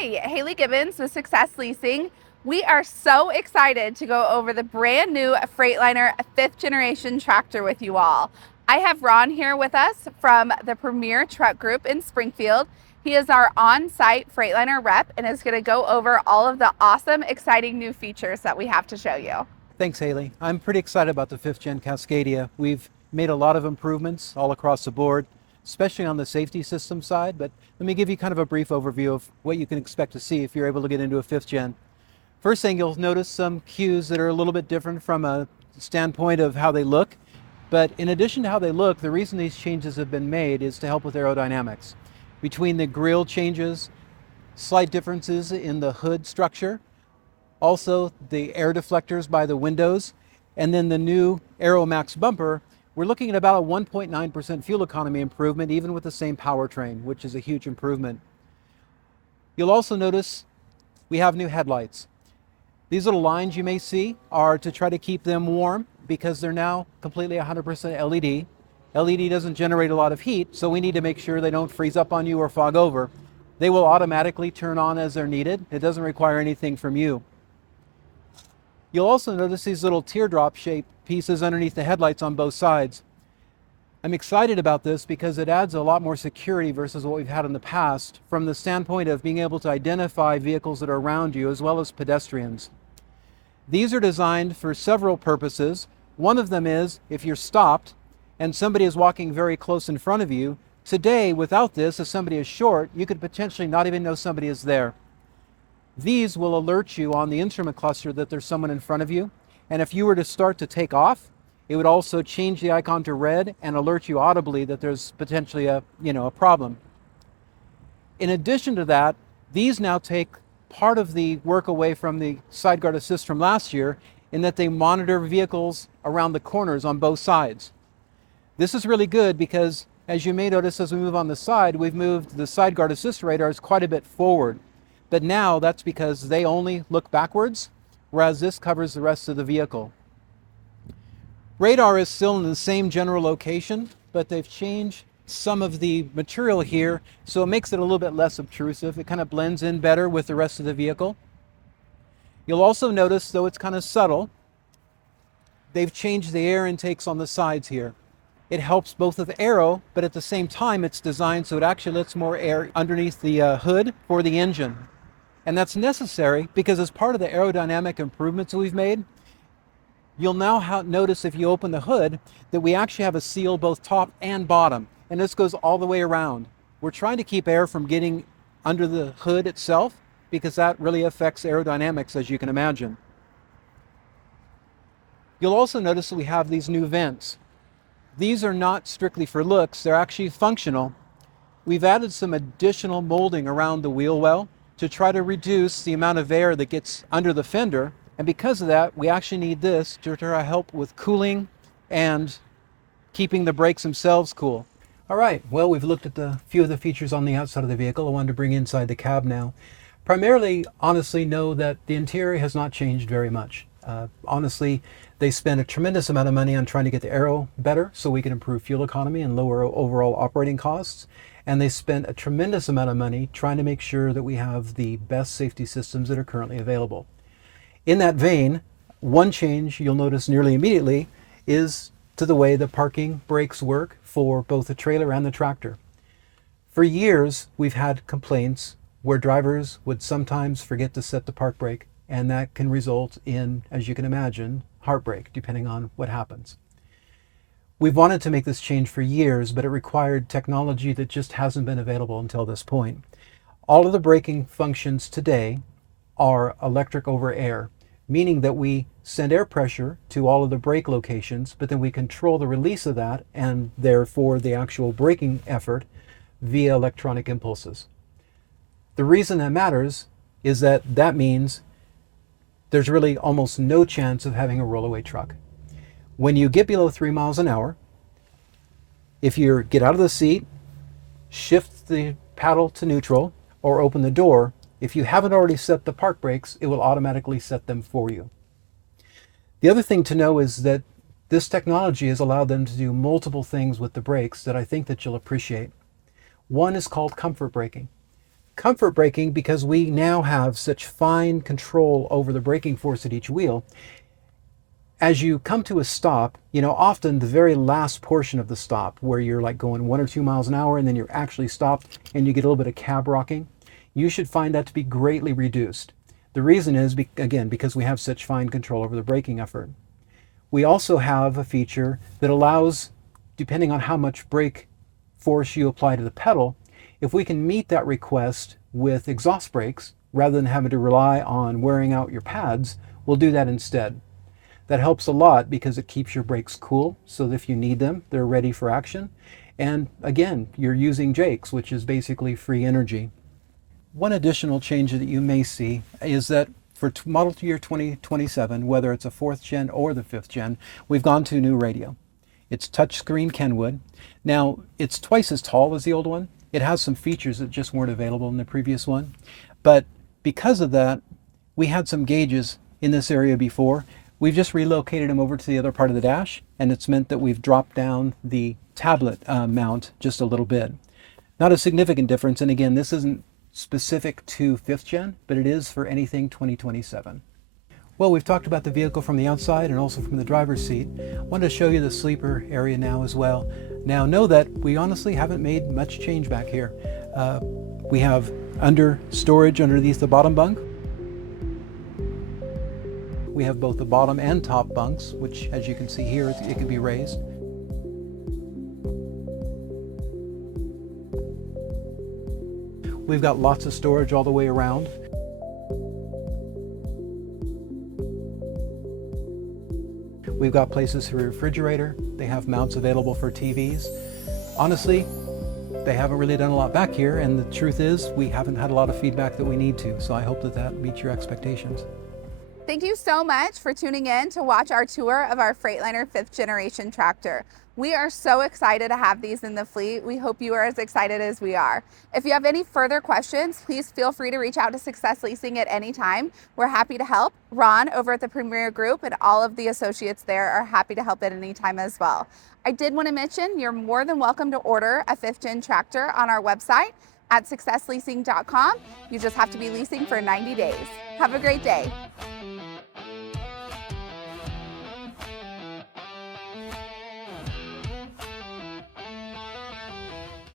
Hi, Haley Gibbons with Success Leasing. We are so excited to go over the brand new Freightliner 5th generation tractor with you all. I have Ron here with us from the Premier Truck Group in Springfield. He is our on-site Freightliner rep and is going to go over all of the awesome, exciting new features that we have to show you. Thanks, Haley. I'm pretty excited about the 5th Gen Cascadia. We've made a lot of improvements all across the board, especially on the safety system side, but let me give you kind of a brief overview of what you can expect to see if you're able to get into a 5th Gen. First thing, you'll notice some cues that are a little bit different from a standpoint of how they look, but in addition to how they look, the reason these changes have been made is to help with aerodynamics. Between the grille changes, slight differences in the hood structure, also the air deflectors by the windows, and then the new Aero Max bumper, we're looking at about a 1.9% fuel economy improvement even with the same powertrain, which is a huge improvement. You'll also notice we have new headlights. These little lines you may see are to try to keep them warm because they're now completely 100% LED. LED doesn't generate a lot of heat, so we need to make sure they don't freeze up on you or fog over. They will automatically turn on as they're needed. It doesn't require anything from you. You'll also notice these little teardrop shaped pieces underneath the headlights on both sides. I'm excited about this because it adds a lot more security versus what we've had in the past from the standpoint of being able to identify vehicles that are around you as well as pedestrians. These are designed for several purposes. One of them is if you're stopped and somebody is walking very close in front of you, today without this, if somebody is short, you could potentially not even know somebody is there. These will alert you on the instrument cluster that there's someone in front of you. And if you were to start to take off, it would also change the icon to red and alert you audibly that there's potentially a problem. In addition to that, these now take part of the work away from the side guard assist from last year in that they monitor vehicles around the corners on both sides. This is really good because as you may notice as we move on the side, we've moved the side guard assist radars quite a bit forward. But now that's because they only look backwards, whereas this covers the rest of the vehicle. Radar is still in the same general location, but they've changed some of the material here, so it makes it a little bit less obtrusive. It kind of blends in better with the rest of the vehicle. You'll also notice, though it's kind of subtle, they've changed the air intakes on the sides here. It helps both with aero, but at the same time it's designed so it actually lets more air underneath the hood for the engine. And that's necessary because as part of the aerodynamic improvements that we've made, you'll now notice if you open the hood that we actually have a seal both top and bottom. And this goes all the way around. We're trying to keep air from getting under the hood itself because that really affects aerodynamics, as you can imagine. You'll also notice that we have these new vents. These are not strictly for looks, they're actually functional. We've added some additional molding around the wheel well to try to reduce the amount of air that gets under the fender. And because of that, we actually need this to try to help with cooling and keeping the brakes themselves cool. All right, well, we've looked at a few of the features on the outside of the vehicle. I wanted to bring inside the cab now. Primarily, honestly, know that the interior has not changed very much. Honestly, they spent a tremendous amount of money on trying to get the aero better so we can improve fuel economy and lower overall operating costs. And they spent a tremendous amount of money trying to make sure that we have the best safety systems that are currently available. In that vein, one change you'll notice nearly immediately is to the way the parking brakes work for both the trailer and the tractor. For years, we've had complaints where drivers would sometimes forget to set the park brake, and that can result in, as you can imagine, heartbreak, depending on what happens. We've wanted to make this change for years, but it required technology that just hasn't been available until this point. All of the braking functions today are electric over air, meaning that we send air pressure to all of the brake locations, but then we control the release of that and therefore the actual braking effort via electronic impulses. The reason that matters is that that means there's really almost no chance of having a rollaway truck. When you get below 3 miles an hour, if you get out of the seat, shift the paddle to neutral, or open the door, if you haven't already set the park brakes, it will automatically set them for you. The other thing to know is that this technology has allowed them to do multiple things with the brakes that I think that you'll appreciate. One is called comfort braking. Comfort braking, because we now have such fine control over the braking force at each wheel. As you come to a stop, often the very last portion of the stop where you're like going 1 or 2 miles an hour and then you're actually stopped and you get a little bit of cab rocking, you should find that to be greatly reduced. The reason is, again, because we have such fine control over the braking effort. We also have a feature that allows, depending on how much brake force you apply to the pedal, if we can meet that request with exhaust brakes, rather than having to rely on wearing out your pads, we'll do that instead. That helps a lot because it keeps your brakes cool, so that if you need them, they're ready for action. And again, you're using Jakes, which is basically free energy. One additional change that you may see is that for model year 2027, whether it's a 4th gen or the 5th gen, we've gone to a new radio. It's touchscreen Kenwood. Now, it's twice as tall as the old one. It has some features that just weren't available in the previous one. But because of that, we had some gauges in this area before. We've just relocated them over to the other part of the dash, and it's meant that we've dropped down the tablet mount just a little bit. Not a significant difference, and again, this isn't specific to 5th gen, but it is for anything 2027. Well, we've talked about the vehicle from the outside and also from the driver's seat. I wanted to show you the sleeper area now as well. Now, know that we honestly haven't made much change back here. We have storage underneath the bottom bunk. We have both the bottom and top bunks, which, as you can see here, it can be raised. We've got lots of storage all the way around. We've got places for a refrigerator. They have mounts available for TVs. Honestly, they haven't really done a lot back here, and the truth is we haven't had a lot of feedback that we need to, so I hope that meets your expectations. Thank you so much for tuning in to watch our tour of our Freightliner 5th generation tractor. We are so excited to have these in the fleet. We hope you are as excited as we are. If you have any further questions, please feel free to reach out to Success Leasing at any time. We're happy to help. Ron over at the Premier Group and all of the associates there are happy to help at any time as well. I did want to mention you're more than welcome to order a 5th gen tractor on our website at successleasing.com. You just have to be leasing for 90 days. Have a great day.